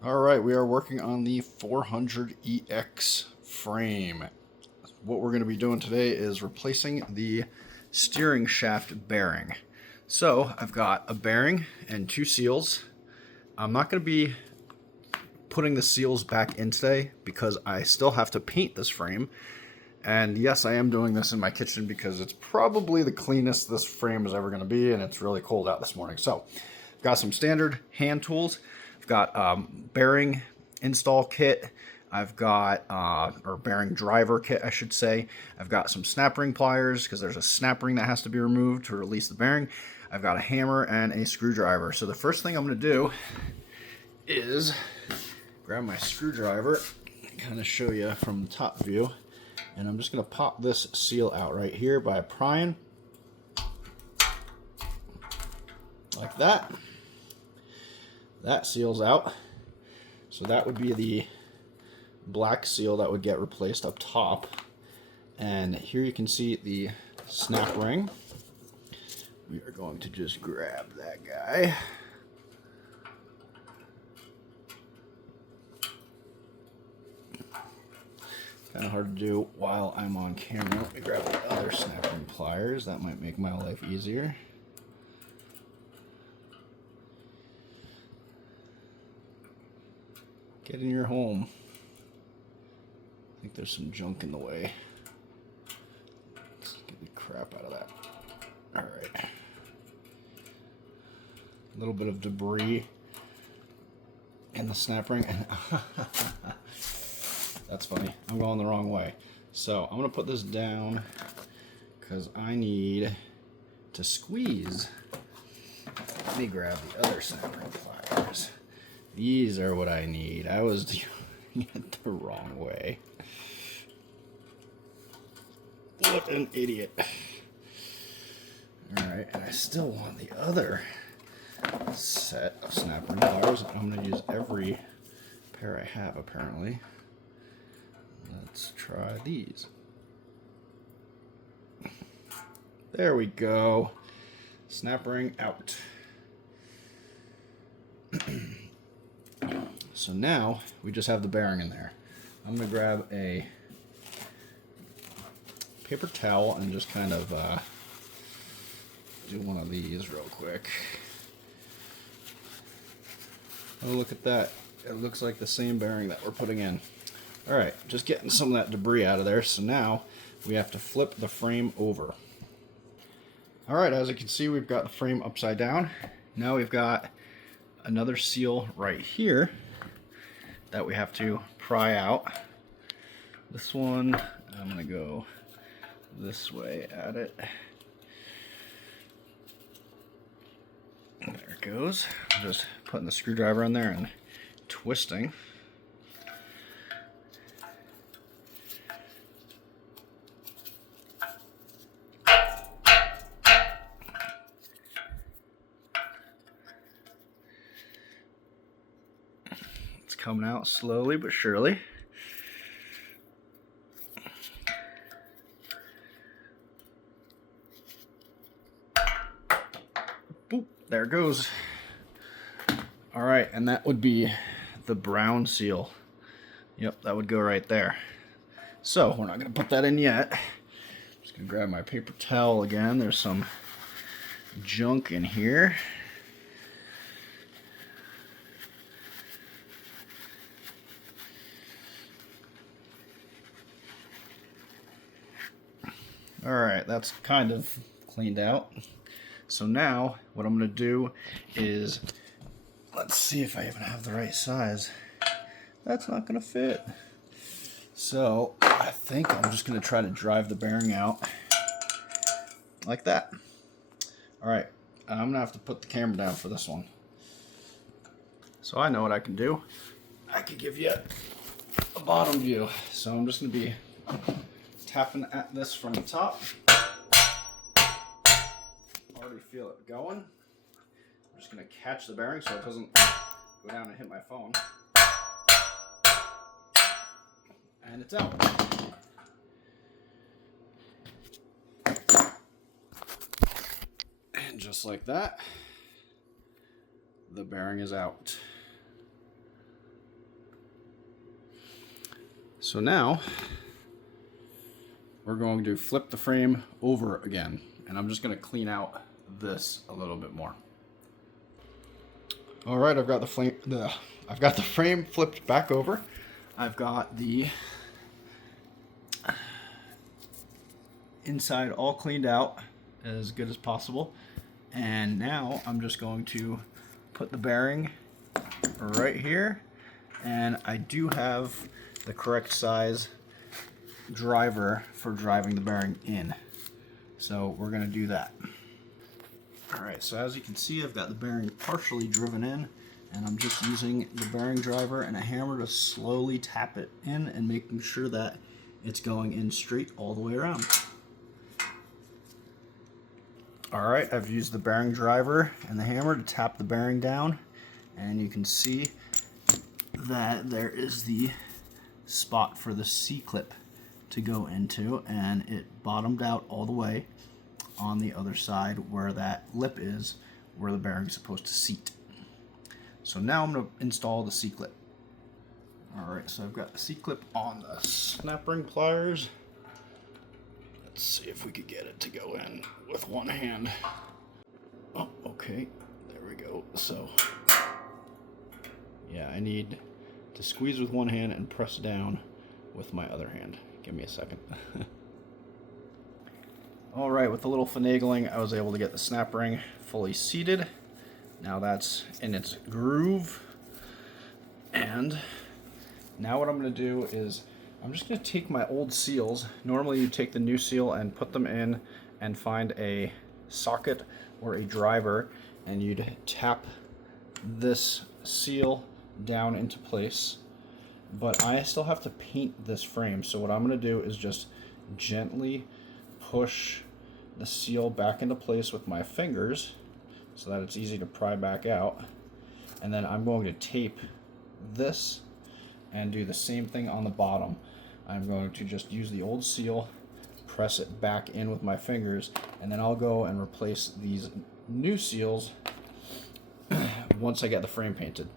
All right, we are working on the 400EX frame. What we're going to be doing today is replacing the steering shaft bearing. So I've got a bearing and two seals. I'm not going to be putting the seals back in today because I still have to paint this frame. And yes, I am doing this in my kitchen because it's probably the cleanest this frame is ever going to be, and it's really cold out this morning. So I've got some standard hand tools. I've got bearing install kit. I've got, or bearing driver kit, I should say. I've got some snap ring pliers because there's a snap ring that has to be removed to release the bearing. I've got a hammer and a screwdriver. So the first thing I'm going to do is grab my screwdriver and kind of show you from the top view. And I'm just going to pop this seal out right here by prying. Like that. That seals out. So that would be the black seal that would get replaced up top. And here you can see the snap ring. We are going to just grab that guy. Kind of hard to do while I'm on camera. Let me grab the other snap ring pliers. That might make my life easier. Get in your home. I think there's some junk in the way. Let's get the crap out of that. Alright. A little bit of debris in the snap ring. That's funny. I'm going the wrong way. So I'm going to put this down because I need to squeeze. Let me grab the other snap ring pliers. These are what I need. I was doing it the wrong way. What an idiot. Alright, and I still want the other set of snap ring pliers. I'm going to use every pair I have, apparently. Let's try these. There we go. Snap ring out. So now we just have the bearing in there. I'm going to grab a paper towel and just kind of do one of these real quick. Oh, look at that. It looks like the same bearing that we're putting in. Alright, just getting some of that debris out of there. So now we have to flip the frame over. Alright, as you can see, we've got the frame upside down. Now we've got another seal right here that we have to pry out. This one, I'm going to go this way at it. There it goes. I'm just putting the screwdriver in there and twisting. It's coming out slowly but surely. Boop, there it goes. Alright, and that would be the brown seal. Yep, that would go right there. So, we're not going to put that in yet. Just going to grab my paper towel again. There's some junk in here. Alright, that's kind of cleaned out. So now, what I'm going to do is, let's see if I even have the right size. That's not going to fit. So, I think I'm just going to try to drive the bearing out like that. Alright, I'm going to have to put the camera down for this one. So I know what I can do. I can give you a bottom view. So I'm just going to be tapping at this from the top. Already feel it going. I'm just going to catch the bearing so it doesn't go down and hit my phone. And it's out. And just like that, the bearing is out. So now we're going to flip the frame over again, and I'm just going to clean out this a little bit more. All right, I've got the frame flipped back over. I've got the inside all cleaned out as good as possible, and now I'm just going to put the bearing right here, and I do have the correct size driver for driving the bearing in, so we're going to do that. Alright, so as you can see, I've got the bearing partially driven in, and I'm just using the bearing driver and a hammer to slowly tap it in and making sure that it's going in straight all the way around. Alright, I've used the bearing driver and the hammer to tap the bearing down, and you can see that there is the spot for the C-clip to go into, and it bottomed out all the way on the other side where that lip is, where the bearing is supposed to seat. So now I'm going to install the C-clip. Alright, so I've got the C-clip on the snap ring pliers. Let's see if we could get it to go in with one hand. Oh, okay, there we go. So, yeah, I need to squeeze with one hand and press down with my other hand. Give me a second. Alright, with a little finagling, I was able to get the snap ring fully seated. Now that's in its groove. And now what I'm going to do is I'm just going to take my old seals. Normally you take the new seal and put them in and find a socket or a driver, and you'd tap this seal down into place. But I still have to paint this frame, so what I'm going to do is just gently push the seal back into place with my fingers so that it's easy to pry back out, and then I'm going to tape this and do the same thing on the bottom. I'm going to just use the old seal, press it back in with my fingers, and then I'll go and replace these new seals once I get the frame painted.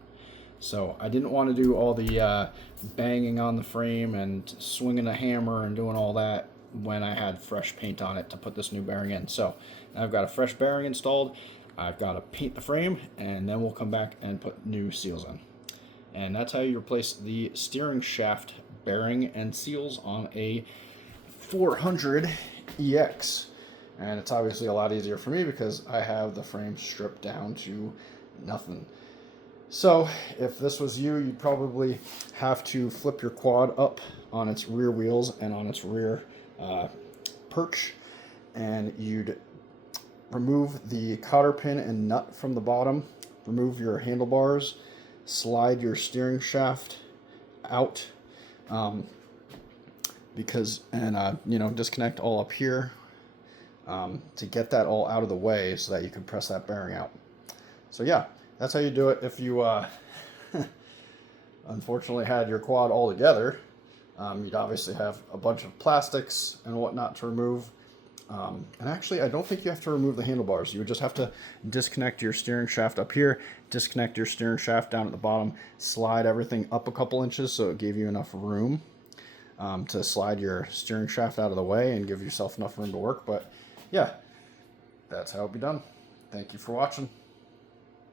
So I didn't want to do all the banging on the frame and swinging a hammer and doing all that when I had fresh paint on it to put this new bearing in. So now I've got a fresh bearing installed. I've got to paint the frame, and then we'll come back and put new seals in. And that's how you replace the steering shaft bearing and seals on a 400 EX. And it's obviously a lot easier for me because I have the frame stripped down to nothing. So if this was you, you'd probably have to flip your quad up on its rear wheels and on its rear perch, and you'd remove the cotter pin and nut from the bottom, remove your handlebars, slide your steering shaft out, disconnect all up here to get that all out of the way so that you can press that bearing out. So yeah, that's how you do it if you unfortunately had your quad all together. You'd obviously have a bunch of plastics and whatnot to remove. And actually, I don't think you have to remove the handlebars. You would just have to disconnect your steering shaft up here, disconnect your steering shaft down at the bottom, slide everything up a couple inches so it gave you enough room to slide your steering shaft out of the way and give yourself enough room to work. But yeah, that's how it'll be done. Thank you for watching.